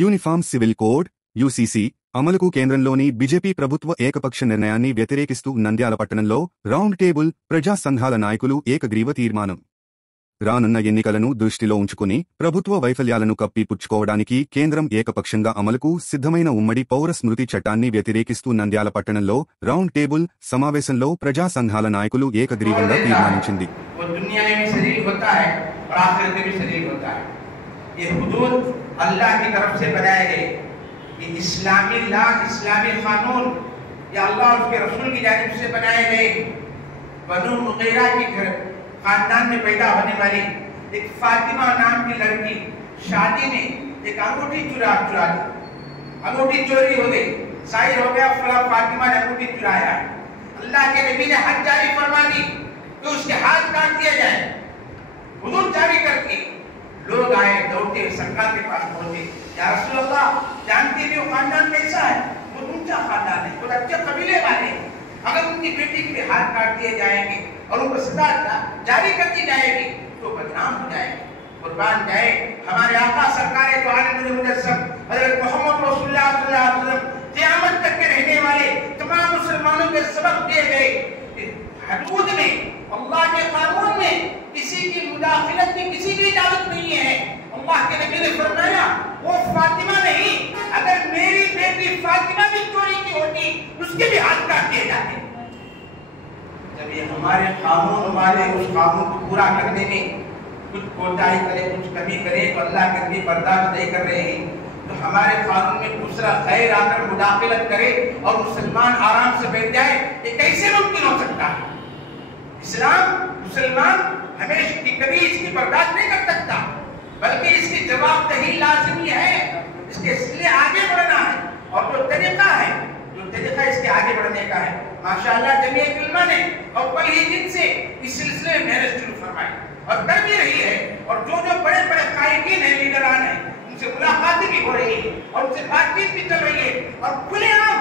Uniform civil code UCC అమలుకు కేంద్రంలోని BJP ప్రభుత్వ ఏకపక్ష నిర్ణయాన్ని వ్యతిరేకిస్తూ నంద్యాల పట్టణంలో రౌండ్ టేబుల్ ప్రజా సంఘాల నాయకులు ఏకగ్రీవ తీర్మానం. రానున్న ఎన్నికలను దృష్టిలో ఉంచుకుని ప్రభుత్వ వైఫల్యాలను కప్పిపుచ్చుకోవడానికి కేంద్రం ఏకపక్షంగా అమలుకు సిద్ధమైన ఉమ్మడి పౌర స్మృతి చట్టాన్ని వ్యతిరేకిస్తూ నంద్యాల పట్టణంలో రౌండ్ టేబుల్ సమావేశంలో ప్రజా సంఘాల నాయకులు ఏకగ్రీవంగా తీర్మానించింది. इस्लामी ला, इस्लामी कानून या अल्लाह और उसके रसूल की जानिब से बनाए गए बनु मुगीरा के घर खानदान में पैदा होने वाली एक फातिमा नाम की लड़की शादी में एक अंगूठी चुरा दी, अंगूठी चोरी हो गई, जाहिर हो गया फला फातिमा ने अंगूठी चुराया है। अल्लाह के नबी ने हद जारी फरमा दी कि उसके हाथ काट दिए जाए। हुदूद जारी करके लोग आए दौड़ते सरकार के पास पहुंचे, या रसूल अल्लाह जानते भी वो खानदान कैसा है, वो ऊंचा खानदान है, वो अच्छे कबीले वाले, अगर उनकी बेटी के हाथ काट दिए जाएंगे और उनको सजा जारी कर दी जाएगी तो बदनाम हो जाएगी। कुर्बान जाए हमारे आका सरकार दो आलम मुजस्सम हजरत मोहम्मद रसूलुल्लाह सल्लल्लाहु अलैहि वसल्लम क़यामत तक के रहने वाले तमाम मुसलमानों के सबक दिए गए हदूद में, अल्लाह के कानून में किसी की मुदाखलत की किसी की इजाजत नहीं है। अल्लाह के नबी ने फरमाया वो फातिमा नहीं, अगर मेरी बेटी फातिमा भी चोरी की होती उसके भी हाथ काट दिए जाते। जब ये हमारे कानून हमारे उस कानून को पूरा करने में कुछ कोताही करे, कुछ कमी करे तो अल्लाह के नबी बर्दाश्त नहीं कर रहे हैं, तो हमारे कानून में दूसरा गैर आकर मुदाखलत करे और मुसलमान आराम से बैठ जाए, ये कैसे मुमकिन हो सकता है? इस्लाम मुसलमान हमेशा की कभी इसकी बर्दाश्त नहीं कर सकता, बल्कि इसकी जवाबदेही लाजमी है, इसके लिए आगे बढ़ना है और जो तरीका इसके आगे बढ़ने का है। माशाअल्लाह जमीयत उलमा ने और कल ही दिन से इस सिलसिले में मेहनत शुरू फरमाई और कर भी रही है, और जो बड़े बड़े कायदीन हैं, लीडरान हैं, उनसे मुलाकातें भी हो रही है और उनसे बातचीत भी चल रही है, और खुलेआम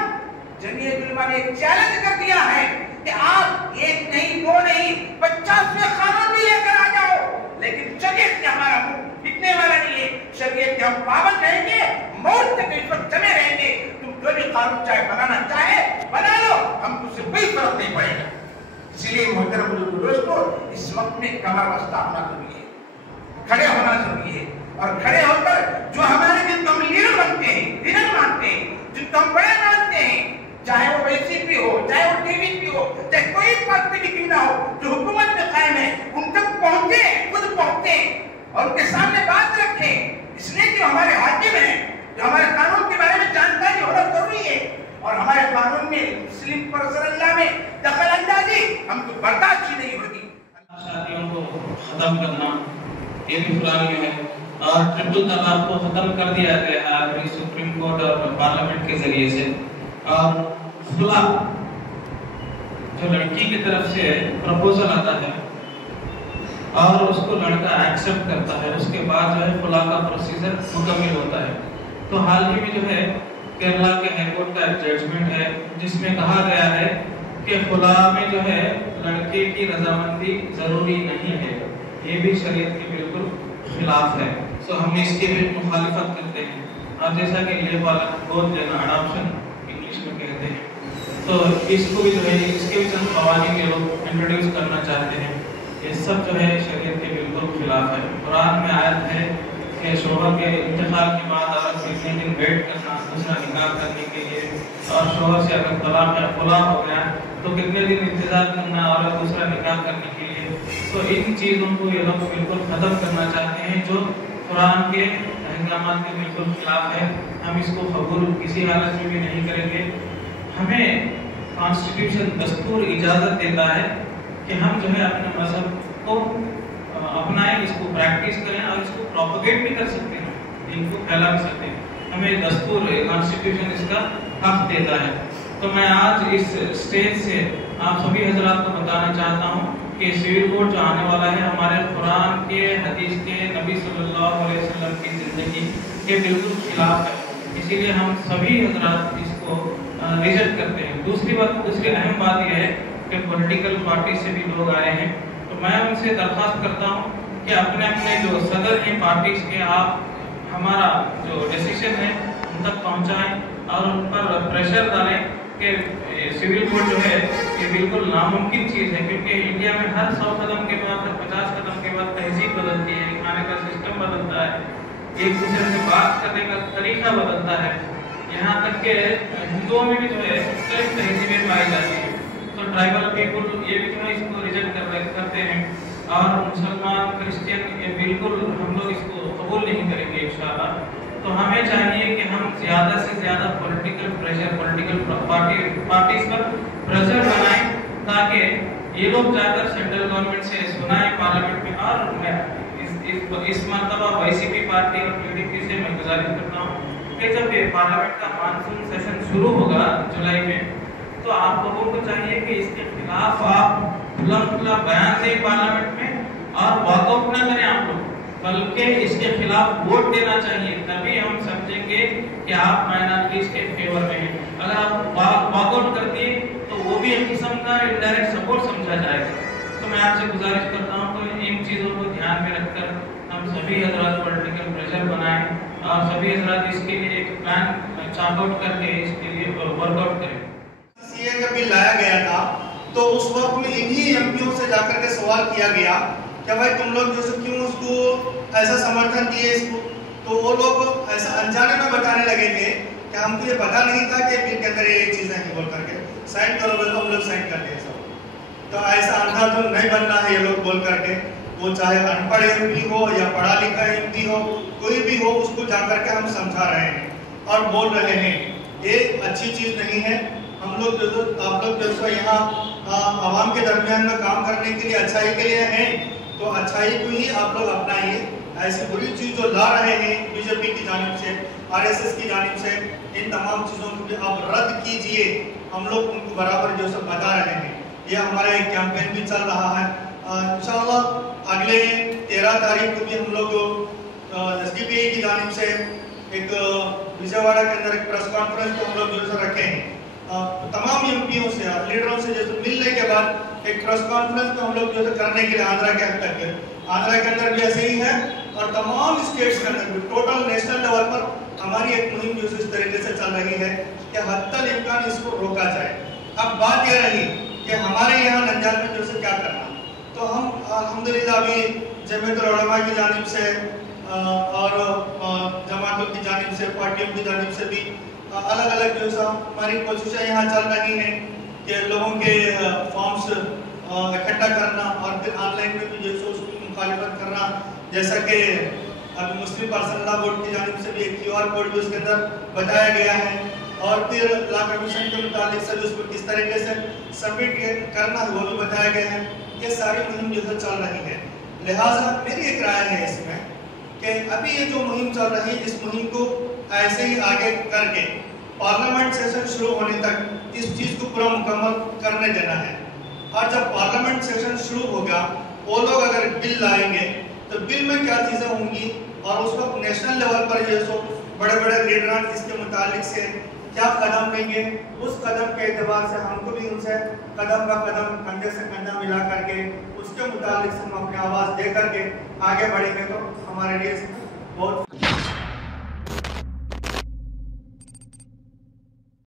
जमीयत उलमा ने एक चैलेंज कर दिया है कि आप एक नहीं दो नहीं 50वें कानून भी लेकर आ जाओ, लेकिन शरीयत के हमारा मुंह बिकने वाला नहीं है। शरीयत के हम पाबंद रहेंगे, मौत तक इस पर जमे रहेंगे। तुम जो भी कानून चाहे बनाना चाहे बना लो, हमको उससे कोई फर्क नहीं पड़ेगा। इसलिए मोहतरम दोस्तों, इस वक्त में कमर बस्ता होना जरूरी है, खड़े होना जरूरी है, और खड़े होकर जो हमारे जिनको हम लीडर बनते हैं, लीडर मानते हैं, जिनको हम बड़े मानते हैं, चाहे वो एसीपी हो, चाहे वो टीवीपी हो, चाहे कोई पार्टी की क्यों ना हो, जो हुकूमत में कायम है, उन तक पहुंचे, खुद पहुंचे और उनके सामने बात रखें। इसलिए जो हमारे हाकिम हैं, जो हमारे कानून के बारे में जानकारी होना जरूरी है, और हमारे कानून में मुस्लिम पर्सनल्ला में दखल अंदाजी हमको बर्दाश्त ही नहीं होगी। शादियों को खत्म करना ये भी पुरानी है, और ट्रिपल तलाक को खत्म कर दिया गया है अभी सुप्रीम कोर्ट और पार्लियामेंट के जरिए से। और खुला जो लड़की की तरफ से प्रपोजल आता है और उसको लड़का एक्सेप्ट करता है, उसके बाद जो है खुला का प्रोसीजर मुकम्मल होता है। तो हाल ही में जो है केरला के हाईकोर्ट का एक जजमेंट है जिसमें कहा गया है कि खुला में जो है लड़के की रजामंदी जरूरी नहीं है, ये भी शरीयत के बिल्कुल खिलाफ है। सो हम इसकी भी मुखालिफत करते हैं। और जैसा कि ले पालन गोद लेना अडॉप्शन इंग्लिश में कहते हैं, तो इसको भी जो है इसके भी चंद क़वानीन ये लोग इंट्रोड्यूस करना चाहते हैं। ये सब जो है शरीयत के बिल्कुल खिलाफ है। कुरान में आयत है कि शोहर के इंतकाल के बाद औरत कितने दिन वेट करना दूसरा निकाह करने के लिए, और शोहर से अगर तलाक या खुला हो गया तो कितने दिन इंतजार करना औरत दूसरा निकाह करने के लिए। तो इन चीज़ों को ये लोग बिल्कुल ख़त्म करना चाहते हैं, जो कुरान के अहकामात के बिल्कुल खिलाफ है। हम इसको कबूल किसी हालत में भी नहीं करेंगे। हमें कॉन्स्टिट्यूशन दस्तूर इजाज़त देता है कि हम जो है अपने मजहब को अपनाएं, इसको प्रैक्टिस करें और इसको प्रोपेगेट भी कर सकते हैं, इनको फैला भी सकते हैं। हमें दस्तूर कॉन्स्टिट्यूशन इसका हक देता है। तो मैं आज इस स्टेज से आप सभी हजरात को बताना चाहता हूँ कि सिविल कोड जो आने वाला है हमारे कुरान के, हदीस के, नबी सल्लल्लाहु अलैहि वसल्लम की ज़िंदगी के बिल्कुल खिलाफ है। इसीलिए हम सभी हजरात इसको रिजेक्ट करते हैं। दूसरी अहम बात यह है कि पॉलिटिकल पार्टी से भी लोग आए हैं, तो मैं उनसे दरख्वास्त करता हूँ कि अपने अपने जो सदर हैं पार्टीज के, आप हमारा जो डिसीजन है पहुंचाएं और उन पर प्रेशर डालें कि सिविल कोड जो है ये बिल्कुल नामुमकिन चीज़ है, क्योंकि इंडिया में हर 100 कदम के बाद 50 कदम के बाद तहजीब बदलती है, खाने का सिस्टम बदलता है, एक दूसरे से बात करने का तरीका बदलता है। यहाँ तक के हिंदुओं में भी जो है कई तहजीबें पाई जाती हैं, तो ट्राइबल पीपल ये भी जो है इसको रिजेक्ट करते हैं, और मुसलमान क्रिश्चियन ये बिल्कुल हम लोग इसको कबूल नहीं करेंगे इंशाअल्लाह। तो हमें चाहिए कि हम ज़्यादा से ज़्यादा पॉलिटिकल प्रेशर, पॉलिटिकल पार्टीज पर प्रेशर बनाएं, ताकि ये लोग जाकर सेंट्रल गवर्नमेंट से सुनाएं पार्लियामेंट में। और मैं इस मरतबा YCP पार्टी और PDP से मैं गुजारिश करता हूँ कि जब ये पार्लियामेंट का मानसून सेशन शुरू होगा जुलाई में, तो आप लोगों को चाहिए कि इसके खिलाफ आप खुला बयान दें पार्लियामेंट में, और वॉकआउट न करें आप लोग, बल्कि इसके खिलाफ वोट देना चाहिए, तभी हम समझेंगे कि आप माइनॉरिटीज के फेवर में हैं। अगर आप वॉकआउट कर दिए तो वो भी एक किस्म का इनडायरेक्ट सपोर्ट समझा जाएगा। तो मैं आपसे गुजारिश करता हूँ कि इन चीज़ों को ध्यान में रखकर हम सभी हजरात पॉलिटिकल प्रेशर बनाएं, और सभी हजरात इसके लिए एक प्लान चार्ट आउट करके इसके लिए वर्कआउट करें। सीए का बिल लाया गया था, तो उस वक्त में इन्हीं एमपीओ से जाकर के सवाल किया गया कि भाई तुम लोग जैसे क्यों उसको ऐसा समर्थन दिए इसको, तो वो लोग ऐसा अनजाने में बताने लगे थे कि हमको ये पता नहीं था कि बिल के अंदर ये चीज़ें हैं, बोल करके साइन करोगे तो हम लोग साइन कर दें सब। तो ऐसा अंधाधुंध नहीं बनना है ये लोग बोल करके, वो चाहे अनपढ़ एमपी हो या पढ़ा लिखा एमपी हो, कोई भी हो, उसको जा करके हम समझा रहे हैं और बोल रहे हैं। ये अच्छी चीज़ नहीं है। हम लोग जो आप लोग जो यहाँ आवाम के दरमियान में काम करने के लिए, अच्छाई के लिए हैं, तो अच्छाई को ही आप लोग अपनाइए। ऐसी बुरी चीज़ जो ला रहे हैं बीजेपी की जानिब से, आरएसएस की जानिब से, इन तमाम चीज़ों को भी आप रद्द कीजिए। हम लोग उनको बराबर जो सब बता रहे हैं। ये हमारा एक कैंपेन भी चल रहा है। इंशाअल्लाह अगले 13 तारीख को भी हम लोग SDPI की जानिब से एक विजयवाड़ा के अंदर एक प्रेस कॉन्फ्रेंस को हम लोग जो रखे हैं। तमाम एमपीओ से, लीडरों से जैसे मिलने के बाद एक प्रेस कॉन्फ्रेंस को हम लोग जो करने के लिए आंध्रा के अंदर भी ऐसे ही है, और तमाम स्टेट्स के अंदर भी टोटल नेशनल लेवल पर हमारी एक मुहिम जो इस तरीके से चल रही है कि हद्दल इम्कान इसको रोका जाए। अब बात यह रही कि हमारे यहाँ नंजाल में जो क्या करना, तो हम अल्हम्दुलिल्लाह अभी जमीयतुल उलमा की जानिब से और जमातों की जानिब से, पार्टियों की जानिब से भी अलग अलग जो हमारी कोशिशें यहाँ चल रही हैं कि लोगों के फॉर्म्स इकट्ठा करना और फिर ऑनलाइन में भी जो उसकी मुखालिफत करना। जैसा कि अभी मुस्लिम पर्सनल लॉ बोर्ड की जानिब से भी एक QR कोड भी उसके अंदर बताया गया है, और फिर लॉ कमीशन के मुतालिक से भी उसको किस तरीके से सबमिट करना है वो भी बताया गया है। ये सारी मुहिम जो है चल रही है। लिहाजा मेरी एक राय है इसमें कि अभी ये जो मुहिम चल रही है, इस मुहिम को ऐसे ही आगे करके पार्लियामेंट सेशन शुरू होने तक इस चीज़ को पूरा मुकम्मल करने देना है। और जब पार्लियामेंट सेशन शुरू होगा, वो लोग अगर बिल लाएंगे तो बिल में क्या चीज़ें होंगी, और उस वक्त नेशनल लेवल पर ये सो बड़े बड़े लीडरान इसके मुतालिक से क्या कदम लेंगे, उस कदम के एतबार से हमको भी उनसे कदम का कदम, कंधे से कंधा मिला करके उसके मुतालिक से हम अपनी आवाज़ दे करके आगे बढ़ेंगे, तो हमारे लिए बहुत